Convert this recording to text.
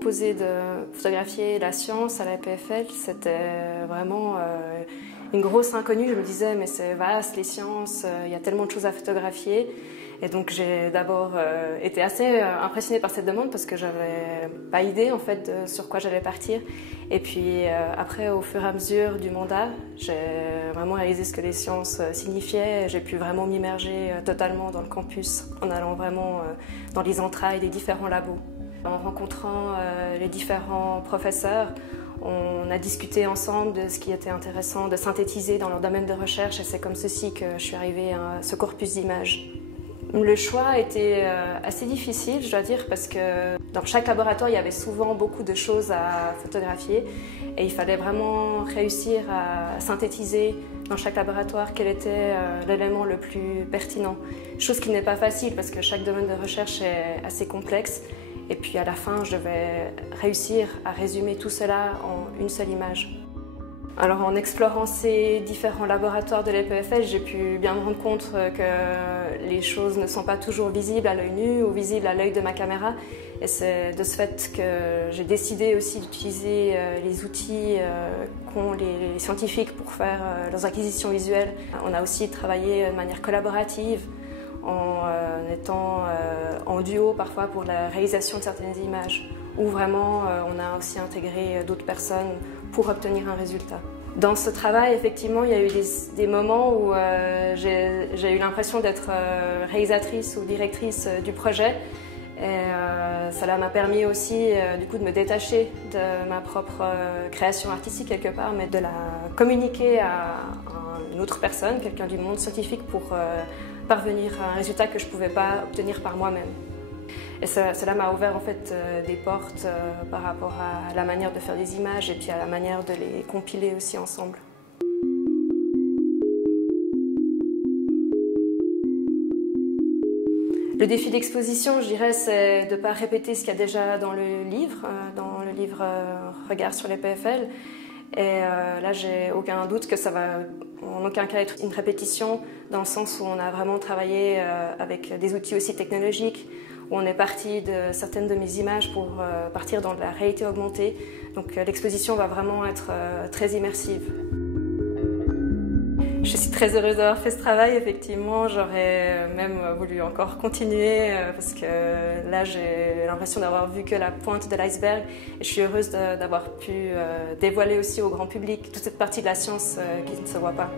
proposé de photographier la science à la EPFL, c'était vraiment une grosse inconnue. Je me disais, mais c'est vaste, les sciences, il y a tellement de choses à photographier. Et donc j'ai d'abord été assez impressionnée par cette demande parce que j'avais pas idée en fait de sur quoi j'allais partir. Et puis après, au fur et à mesure du mandat, j'ai vraiment réalisé ce que les sciences signifiaient. J'ai pu vraiment m'immerger totalement dans le campus en allant vraiment dans les entrailles des différents labos. En rencontrant les différents professeurs, on a discuté ensemble de ce qui était intéressant de synthétiser dans leur domaine de recherche et c'est comme ceci que je suis arrivée à ce corpus d'images. Le choix était assez difficile, je dois dire, parce que dans chaque laboratoire, il y avait souvent beaucoup de choses à photographier et il fallait vraiment réussir à synthétiser dans chaque laboratoire quel était l'élément le plus pertinent. Chose qui n'est pas facile parce que chaque domaine de recherche est assez complexe et puis à la fin, je devais réussir à résumer tout cela en une seule image. Alors en explorant ces différents laboratoires de l'EPFL, j'ai pu bien me rendre compte que les choses ne sont pas toujours visibles à l'œil nu ou visibles à l'œil de ma caméra. Et c'est de ce fait que j'ai décidé aussi d'utiliser les outils qu'ont les scientifiques pour faire leurs acquisitions visuelles. On a aussi travaillé de manière collaborative en étant en duo parfois pour la réalisation de certaines images, où vraiment on a aussi intégré d'autres personnes pour obtenir un résultat. Dans ce travail, effectivement, il y a eu des moments où j'ai eu l'impression d'être réalisatrice ou directrice du projet. Et cela m'a permis aussi du coup de me détacher de ma propre création artistique quelque part, mais de la communiquer à une autre personne, quelqu'un du monde scientifique, pour parvenir à un résultat que je ne pouvais pas obtenir par moi-même. Et cela m'a ouvert en fait des portes par rapport à la manière de faire des images et puis à la manière de les compiler aussi ensemble. Le défi d'exposition, je dirais, c'est de ne pas répéter ce qu'il y a déjà dans le livre Regard sur l'EPFL. Et là, j'ai aucun doute que ça va en aucun cas être une répétition, dans le sens où on a vraiment travaillé avec des outils aussi technologiques, où on est parti de certaines de mes images pour partir dans de la réalité augmentée. Donc l'exposition va vraiment être très immersive. Je suis très heureuse d'avoir fait ce travail, effectivement. J'aurais même voulu encore continuer parce que là, j'ai l'impression d'avoir vu que la pointe de l'iceberg. Et je suis heureuse d'avoir pu dévoiler aussi au grand public toute cette partie de la science qui ne se voit pas.